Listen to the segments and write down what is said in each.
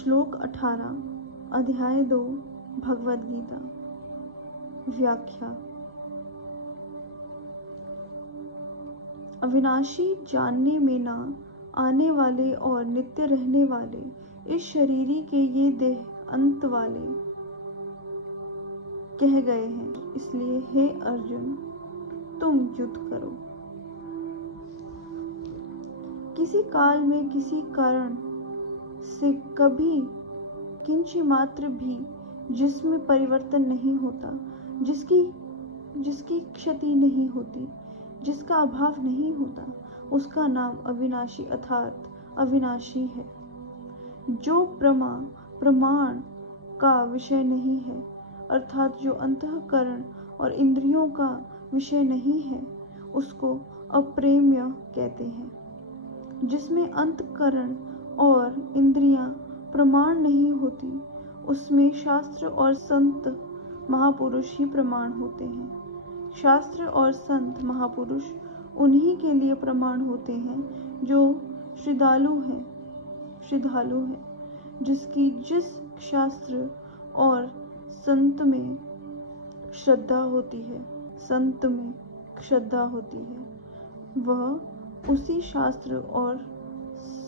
श्लोक 18 अध्याय 2 भगवद गीता। व्याख्या। अविनाशी, जानने में ना आने वाले और नित्य रहने वाले इस शरीरी के ये देह अंत वाले कह गए हैं। इसलिए हे अर्जुन, तुम युद्ध करो। किसी काल में किसी कारण से कभी किंची मात्र भी जिसमें परिवर्तन नहीं होता, जिसकी क्षति नहीं होती, जिसका अभाव नहीं होता, उसका नाम अविनाशी अर्थात अविनाशी है। जो प्रमाण का विषय नहीं है अर्थात जो अंतःकरण और इंद्रियों का विषय नहीं है, उसको अप्रेम्य कहते हैं। जिसमें अंतःकरण और इंद्रियां प्रमाण नहीं होती, उसमें शास्त्र और संत महापुरुष ही प्रमाण होते हैं। शास्त्र और संत महापुरुष उन्हीं के लिए प्रमाण होते हैं जो श्रद्धालु हैं, जिसकी जिस शास्त्र और संत में श्रद्धा होती है, वह उसी शास्त्र और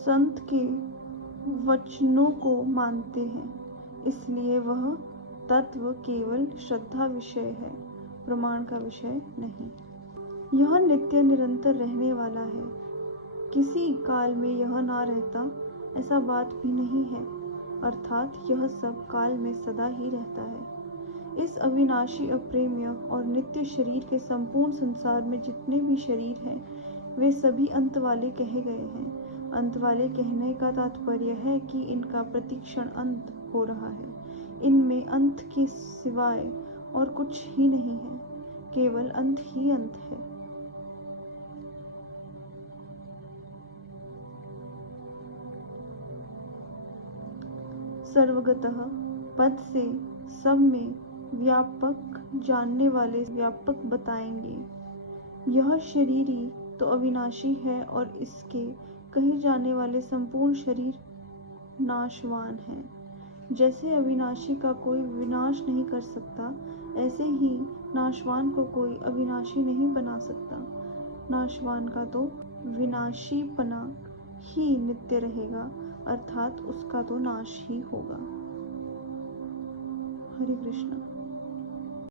संत के वचनों को मानते हैं। इसलिए वह तत्व केवल श्रद्धा विषय है, प्रमाण का विषय नहीं। यह नित्य निरंतर रहने वाला है, किसी काल में यह ना रहता ऐसा बात भी नहीं है, अर्थात यह सब काल में सदा ही रहता है। इस अविनाशी, अप्रेम्य और नित्य शरीर के संपूर्ण संसार में जितने भी शरीर हैं, वे सभी अंत वाले कहे गए हैं। अंत वाले कहने का तात्पर्य है कि इनका प्रतिक्षण अंत हो रहा है। इनमें अंत के सिवाय और कुछ ही नहीं है, केवल अंत ही अंत है। सर्वगतः पद से सब में व्यापक जानने वाले व्यापक बताएंगे। यह शरीरी तो अविनाशी है और इसके कहे जाने वाले संपूर्ण शरीर नाशवान हैं। जैसे अविनाशी का कोई विनाश नहीं कर सकता, ऐसे ही नाशवान को कोई अविनाशी नहीं बना सकता। नाशवान का तो विनाशीपना ही नित्य रहेगा, अर्थात उसका तो नाश ही होगा। हरे कृष्ण।